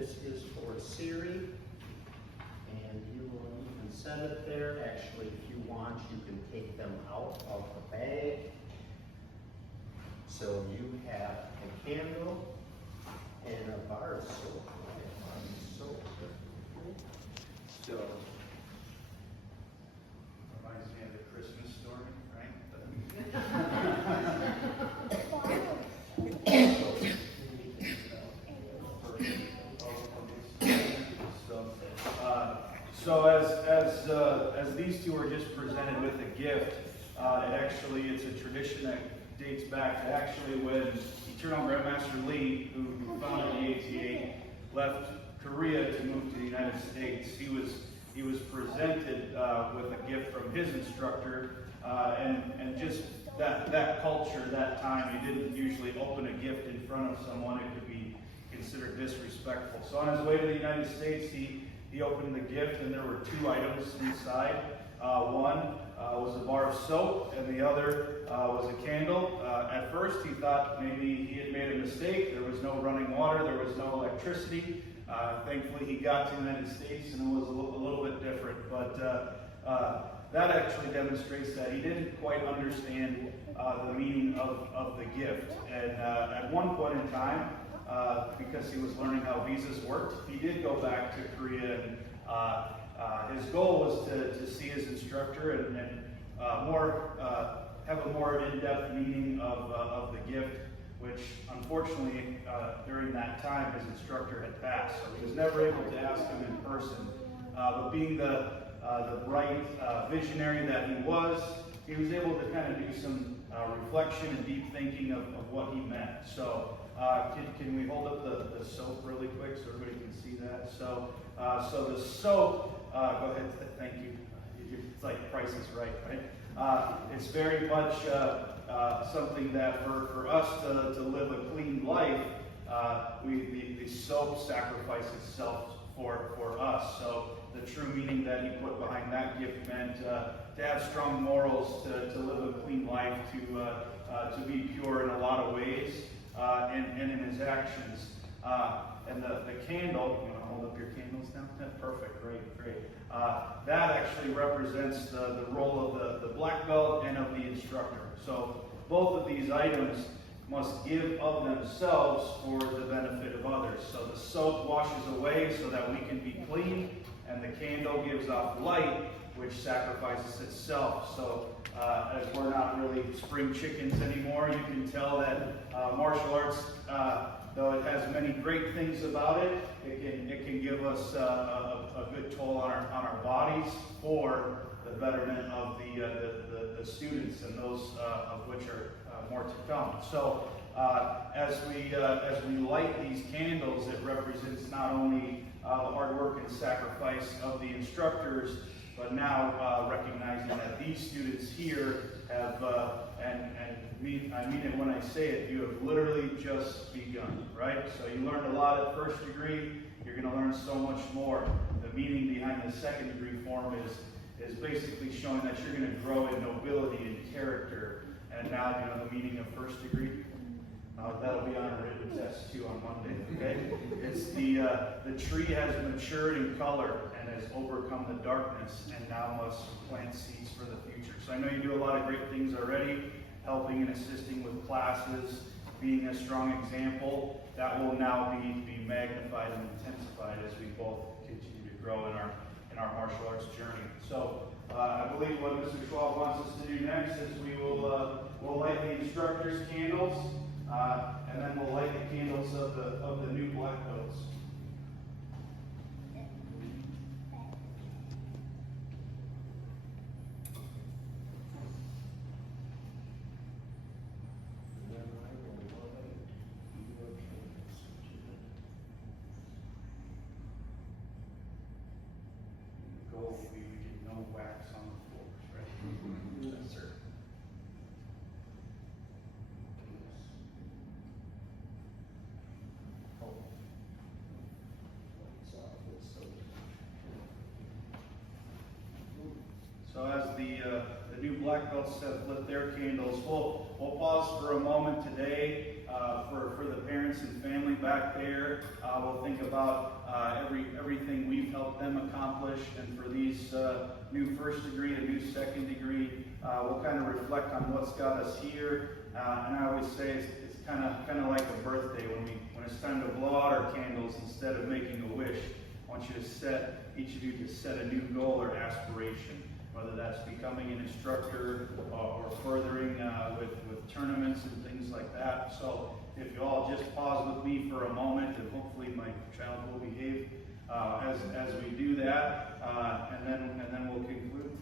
this is for Siri, and you will even set it there. Actually, if you want, you can take them out of the bag. So you have a candle and a bar of soap. So Reminds me of the Christmas story, right? So as these two were just presented with a gift, it's a tradition that dates back to actually when Eternal Grandmaster Lee, who founded the ATA, left Korea to move to the United States. He was presented with a gift from his instructor, and just that culture, that time, he didn't usually open a gift in front of someone. It could be considered disrespectful. So on his way to the United States, he opened the gift, and there were two items inside. One was a bar of soap, and the other was a candle. At first, he thought maybe he had made a mistake. There was no running water. There was no electricity. Thankfully, he got to the United States, and it was a little bit different. But that actually demonstrates that he didn't quite understand the meaning of the gift. And at one point in time, because he was learning how visas worked, he did go back to Korea, and his goal was to see his instructor and have a more in-depth meaning of the gift, which unfortunately during that time his instructor had passed, so he was never able to ask him in person. But being the bright visionary that he was able to kind of do some reflection and deep thinking of what he meant. So can we hold up the soap really quick so everybody can see that? So the soap, go ahead, thank you. It's like Price is Right, right? It's very much something that for us to live a clean life, the soap sacrificed itself for us. So the true meaning that he put behind that gift meant to have strong morals, to live a clean life, to be pure in a lot of ways, and in his actions. And the candle, you want to hold up your candles now? Perfect, great. That actually represents the role of the black belt and of the instructor. So both of these items must give of themselves for the benefit of others. So the soap washes away so that we can be clean, and the candle gives off light, which sacrifices itself. So as we're not really spring chickens anymore, you can tell that martial arts, though it has many great things about it, it can give us a good toll on our bodies for the betterment of the students, and those of which are more to come. So as we light these candles, it represents not only the hard work and sacrifice of the instructors, but now recognizing that these students here have, I mean it when I say it, you have literally just begun, right? So you learned a lot at first degree, you're going to learn so much more. The meaning behind the second degree form is basically showing that you're going to grow in nobility and character. And now you know the meaning of first degree. That'll be on a written test too on Monday. Okay? It's the tree has matured in color and has overcome the darkness, and now must plant seeds for the future. So I know you do a lot of great things already, helping and assisting with classes, being a strong example. That will now be magnified and intensified as we both continue to grow in our martial arts journey. So I believe what Mr. Schwab wants us to do next is we'll light the instructors' candles, and then we'll light the candles of the new black belts. We get no wax on the floors, right? Yes, sir. So as the new black belts have lit their candles, we'll pause for a moment today for the parents and family back there will think about everything we've helped them accomplish, and for these new first degree and new second degree, we'll kind of reflect on what's got us here. And I always say it's kind of like a birthday when it's time to blow out our candles instead of making a wish. I want you to each of you to set a new goal or aspiration, whether that's becoming an instructor or furthering with tournaments and things like that. So if you all just pause with me for a moment, and hopefully my child will behave as we do that, and then we'll conclude.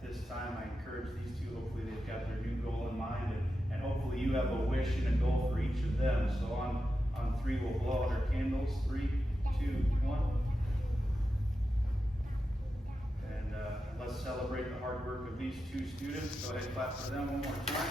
This time, I encourage these two. Hopefully, they've got their new goal in mind, and hopefully, you have a wish and a goal for each of them. So, on 3, we'll blow out our candles. 3, 2, 1. And let's celebrate the hard work of these two students. Go ahead and clap for them one more time.